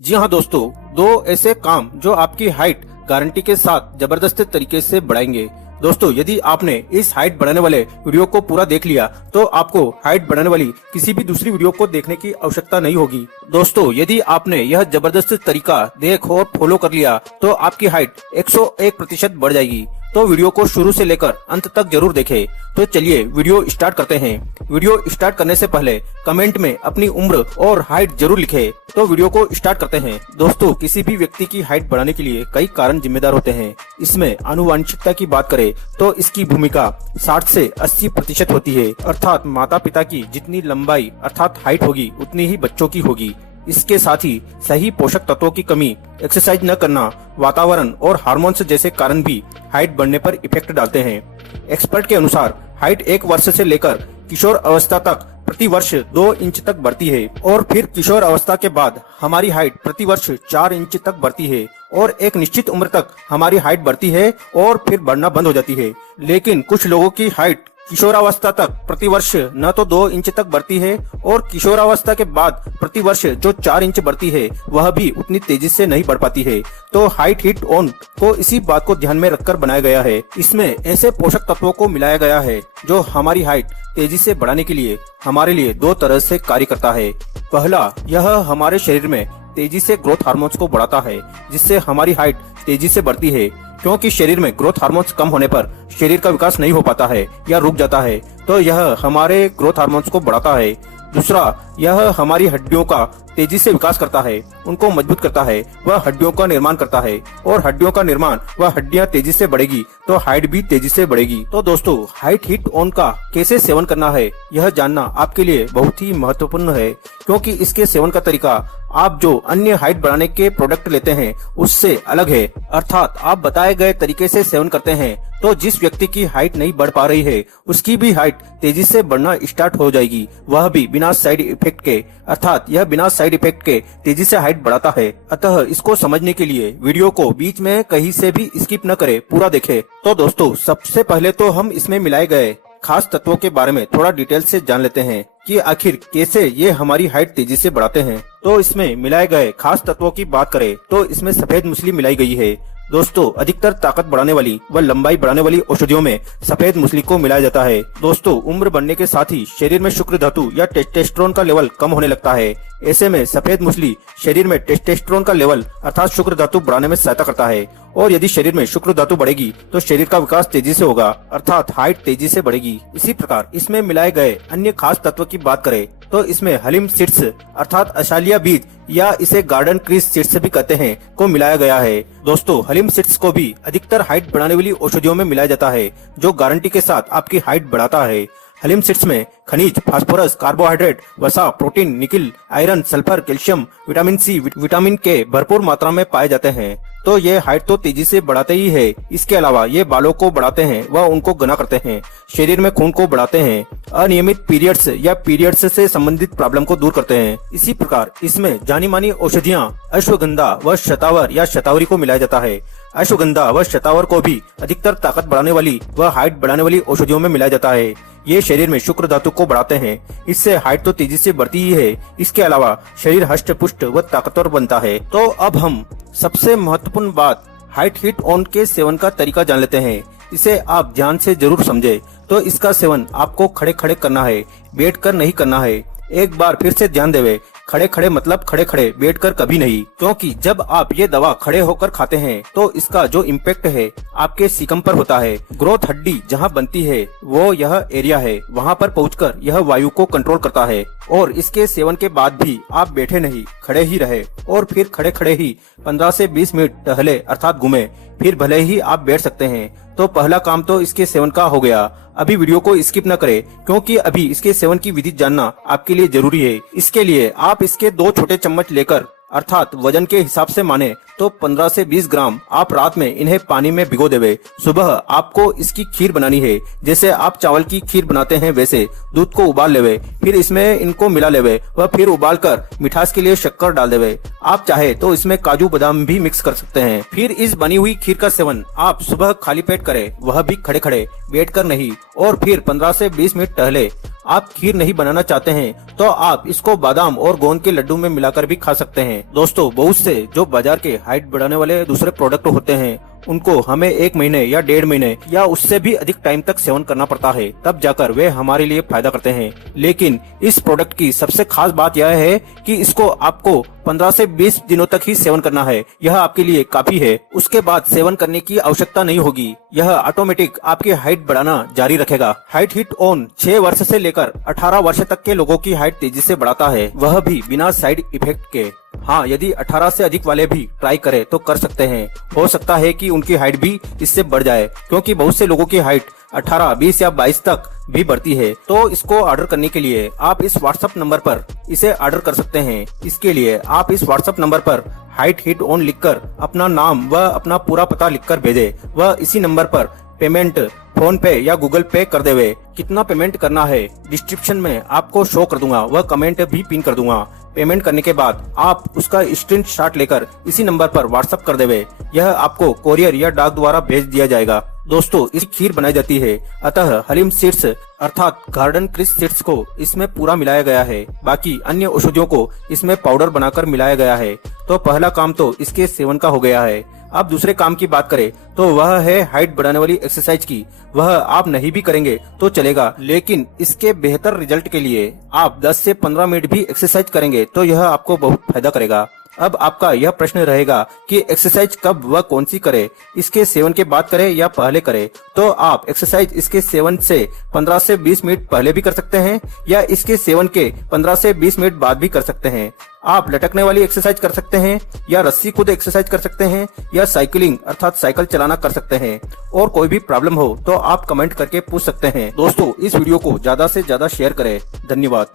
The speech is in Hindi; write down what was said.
जी हाँ दोस्तों, दो ऐसे काम जो आपकी हाइट गारंटी के साथ जबरदस्त तरीके से बढ़ाएंगे। दोस्तों, यदि आपने इस हाइट बढ़ाने वाले वीडियो को पूरा देख लिया तो आपको हाइट बढ़ाने वाली किसी भी दूसरी वीडियो को देखने की आवश्यकता नहीं होगी। दोस्तों, यदि आपने यह जबरदस्त तरीका देख और फॉलो कर लिया तो आपकी हाइट 101% बढ़ जाएगी। तो वीडियो को शुरू से लेकर अंत तक जरूर देखें। तो चलिए वीडियो स्टार्ट करते हैं। वीडियो स्टार्ट करने से पहले कमेंट में अपनी उम्र और हाइट जरूर लिखें। तो वीडियो को स्टार्ट करते हैं। दोस्तों, किसी भी व्यक्ति की हाइट बढ़ाने के लिए कई कारण जिम्मेदार होते हैं। इसमें आनुवंशिकता की बात करें तो इसकी भूमिका 60 से 80% होती है। अर्थात माता पिता की जितनी लंबाई अर्थात हाइट होगी उतनी ही बच्चों की होगी। इसके साथ ही सही पोषक तत्वों की कमी, एक्सरसाइज न करना, वातावरण और हार्मोन्स जैसे कारण भी हाइट बढ़ने पर इफेक्ट डालते हैं। एक्सपर्ट के अनुसार हाइट 1 वर्ष से लेकर किशोर अवस्था तक प्रति वर्ष 2 इंच तक बढ़ती है और फिर किशोर अवस्था के बाद हमारी हाइट प्रति वर्ष 4 इंच तक बढ़ती है और एक निश्चित उम्र तक हमारी हाइट बढ़ती है और फिर बढ़ना बंद हो जाती है। लेकिन कुछ लोगों की हाइट किशोरावस्था तक प्रति वर्ष न तो 2 इंच तक बढ़ती है और किशोरावस्था के बाद प्रति वर्ष जो 4 इंच बढ़ती है वह भी उतनी तेजी से नहीं बढ़ पाती है। तो हाइट हिट ऑन को इसी बात को ध्यान में रखकर बनाया गया है। इसमें ऐसे पोषक तत्वों को मिलाया गया है जो हमारी हाइट तेजी से बढ़ाने के लिए हमारे लिए 2 तरह से कार्य करता है। पहला, यह हमारे शरीर में तेजी से ग्रोथ हार्मोन्स को बढ़ाता है जिससे हमारी हाइट तेजी से बढ़ती है। क्योंकि शरीर में ग्रोथ हार्मोन्स कम होने पर शरीर का विकास नहीं हो पाता है या रुक जाता है, तो यह हमारे ग्रोथ हार्मोन्स को बढ़ाता है। दूसरा, यह हमारी हड्डियों का तेजी से विकास करता है, उनको मजबूत करता है, वह हड्डियों का निर्माण करता है और हड्डियों का निर्माण वह हड्डियां तेजी से बढ़ेगी तो हाइट भी तेजी से बढ़ेगी। तो दोस्तों, हाइट हिट ऑन का कैसे सेवन करना है यह जानना आपके लिए बहुत ही महत्वपूर्ण है, क्योंकि इसके सेवन का तरीका आप जो अन्य हाइट बढ़ाने के प्रोडक्ट लेते हैं उससे अलग है। अर्थात आप बताए गए तरीके से सेवन करते हैं तो जिस व्यक्ति की हाइट नहीं बढ़ पा रही है उसकी भी हाइट तेजी से बढ़ना स्टार्ट हो जाएगी, वह भी बिना साइड इफेक्ट के। अर्थात यह बिना साइड इफेक्ट के तेजी से हाइट बढ़ाता है। अतः इसको समझने के लिए वीडियो को बीच में कहीं से भी स्किप न करें, पूरा देखें। तो दोस्तों, सबसे पहले तो हम इसमें मिलाए गए खास तत्वों के बारे में थोड़ा डिटेल से जान लेते हैं कि आखिर कैसे ये हमारी हाइट तेजी से बढ़ाते हैं। तो इसमें मिलाए गए खास तत्वों की बात करें तो इसमें सफेद मूसली मिलाई गई है। दोस्तों, अधिकतर ताकत बढ़ाने वाली व लंबाई बढ़ाने वाली औषधियों में सफेद मूसली को मिलाया जाता है। दोस्तों, उम्र बढ़ने के साथ ही शरीर में शुक्र धातु या टेस्टोस्टेरोन का लेवल कम होने लगता है। ऐसे में सफेद मूसली शरीर में टेस्टोस्टेरोन का लेवल अर्थात शुक्र धातु बढ़ाने में सहायता करता है और यदि शरीर में शुक्र धातु बढ़ेगी तो शरीर का विकास तेजी से होगा अर्थात हाइट तेजी से बढ़ेगी। इसी प्रकार इसमें मिलाए गए अन्य खास तत्व की बात करें तो इसमें हलीम सीड्स अर्थात अशालिया बीज या इसे गार्डन क्रीज सीड्स भी कहते हैं को मिलाया गया है। दोस्तों, हलीम सीड्स को भी अधिकतर हाइट बढ़ाने वाली औषधियों में मिलाया जाता है जो गारंटी के साथ आपकी हाइट बढ़ाता है। हलीम सीड्स में खनिज, फास्फोरस, कार्बोहाइड्रेट, वसा, protein, nickel, iron, sulphur, calcium, vitamin C, vitamin के भरपूर मात्रा में पाए जाते हैं। तो ये हाइट तो तेजी से बढ़ाते ही है, इसके अलावा ये बालों को बढ़ाते हैं व उनको घना करते हैं, शरीर में खून को बढ़ाते हैं, अनियमित पीरियड्स या पीरियड्स से संबंधित प्रॉब्लम को दूर करते हैं। इसी प्रकार इसमें जानी मानी औषधियाँ अश्वगंधा व शतावर या शतावरी को मिलाया जाता है। अश्वगंधा व शतावर को भी अधिकतर ताकत बढ़ाने वाली व हाइट बढ़ाने वाली औषधियों में मिलाया जाता है। ये शरीर में शुक्र धातु को बढ़ाते हैं, इससे हाइट तो तेजी से बढ़ती ही है, इसके अलावा शरीर हष्ट पुष्ट व ताकतवर बनता है। तो अब हम सबसे महत्वपूर्ण बात हाइट हिट ऑन के सेवन का तरीका जान लेते हैं। इसे आप ध्यान से जरूर समझे। तो इसका सेवन आपको खड़े खड़े करना है, बैठ कर नहीं करना है। एक बार फिर से ध्यान देवे, खड़े खड़े मतलब खड़े खड़े, बैठकर कभी नहीं। क्योंकि जब आप ये दवा खड़े होकर खाते हैं तो इसका जो इम्पैक्ट है आपके सीकम पर होता है। ग्रोथ हड्डी जहाँ बनती है वो यह एरिया है, वहाँ पर पहुँचकर यह वायु को कंट्रोल करता है। और इसके सेवन के बाद भी आप बैठे नहीं, खड़े ही रहे और फिर खड़े खड़े ही 15 से 20 मिनट टहले अर्थात घूमे, फिर भले ही आप बैठ सकते हैं। तो पहला काम तो इसके सेवन का हो गया। अभी वीडियो को स्किप न करें क्योंकि अभी इसके सेवन की विधि जानना आपके लिए जरूरी है। इसके लिए आप इसके 2 छोटे चम्मच लेकर अर्थात वजन के हिसाब से माने तो 15 से 20 ग्राम आप रात में इन्हें पानी में भिगो देवे। सुबह आपको इसकी खीर बनानी है, जैसे आप चावल की खीर बनाते हैं वैसे दूध को उबाल लेवे, फिर इसमें इनको मिला लेवे व फिर उबाल कर मिठास के लिए शक्कर डाल देवे। आप चाहे तो इसमें काजू बादाम भी मिक्स कर सकते हैं। फिर इस बनी हुई खीर का सेवन आप सुबह खाली पेट करें, वह भी खड़े खड़े, बैठ कर नहीं, और फिर 15 से 20 मिनट टहले। आप खीर नहीं बनाना चाहते हैं तो आप इसको बादाम और गोंद के लड्डू में मिलाकर भी खा सकते हैं। दोस्तों, बहुत से जो बाजार के हाइट बढ़ाने वाले दूसरे प्रोडक्ट होते हैं उनको हमें 1 महीने या 1.5 महीने या उससे भी अधिक टाइम तक सेवन करना पड़ता है, तब जाकर वे हमारे लिए फायदा करते हैं। लेकिन इस प्रोडक्ट की सबसे खास बात यह है कि इसको आपको 15 से 20 दिनों तक ही सेवन करना है। यह आपके लिए काफी है। उसके बाद सेवन करने की आवश्यकता नहीं होगी। यह ऑटोमेटिक आपकी हाइट बढ़ाना जारी रखेगा। हाइट हिट ऑन 6 वर्ष से लेकर 18 वर्ष तक के लोगों की हाइट तेजी से बढ़ाता है, वह भी बिना साइड इफेक्ट के। हाँ, यदि 18 से अधिक वाले भी ट्राई करें तो कर सकते हैं। हो सकता है कि उनकी हाइट भी इससे बढ़ जाए, क्योंकि बहुत से लोगों की हाइट 18, 20 या 22 तक भी बढ़ती है। तो इसको ऑर्डर करने के लिए आप इस व्हाट्सएप नंबर पर इसे ऑर्डर कर सकते हैं। इसके लिए आप इस व्हाट्सएप नंबर पर हाइट हिट ऑन लिखकर अपना नाम व अपना पूरा पता लिखकर भेजें। वह इसी नंबर पर पेमेंट फोन पे या गूगल पे कर देवे। कितना पेमेंट करना है डिस्क्रिप्शन में आपको शो कर दूंगा, वह कमेंट भी पिन कर दूंगा। पेमेंट करने के बाद आप उसका स्क्रीनशॉट लेकर इसी नंबर पर व्हाट्सएप कर देवे। यह आपको कोरियर या डाक द्वारा भेज दिया जाएगा। दोस्तों, इस खीर बनाई जाती है, अतः हलीम सीड्स अर्थात गार्डन क्रिस सीड्स को इसमें पूरा मिलाया गया है। बाकी अन्य औषधियों को इसमें पाउडर बनाकर मिलाया गया है। तो पहला काम तो इसके सेवन का हो गया है। अब दूसरे काम की बात करें तो वह है हाइट बढ़ाने वाली एक्सरसाइज की। वह आप नहीं भी करेंगे तो चलेगा, लेकिन इसके बेहतर रिजल्ट के लिए आप 10 से 15 मिनट भी एक्सरसाइज करेंगे तो यह आपको बहुत फायदा करेगा। अब आपका यह प्रश्न रहेगा कि एक्सरसाइज कब व कौन सी करे, इसके सेवन के बाद करे या पहले करे। तो आप एक्सरसाइज इसके सेवन से 15 से 20 मिनट पहले भी कर सकते हैं या इसके सेवन के 15 से 20 मिनट बाद भी कर सकते हैं। आप लटकने वाली एक्सरसाइज कर सकते हैं या रस्सी कूद एक्सरसाइज कर सकते हैं या साइकिलिंग अर्थात साइकिल चलाना कर सकते हैं। और कोई भी प्रॉब्लम हो तो आप कमेंट करके पूछ सकते हैं। दोस्तों, इस वीडियो को ज्यादा से ज्यादा शेयर करें। धन्यवाद।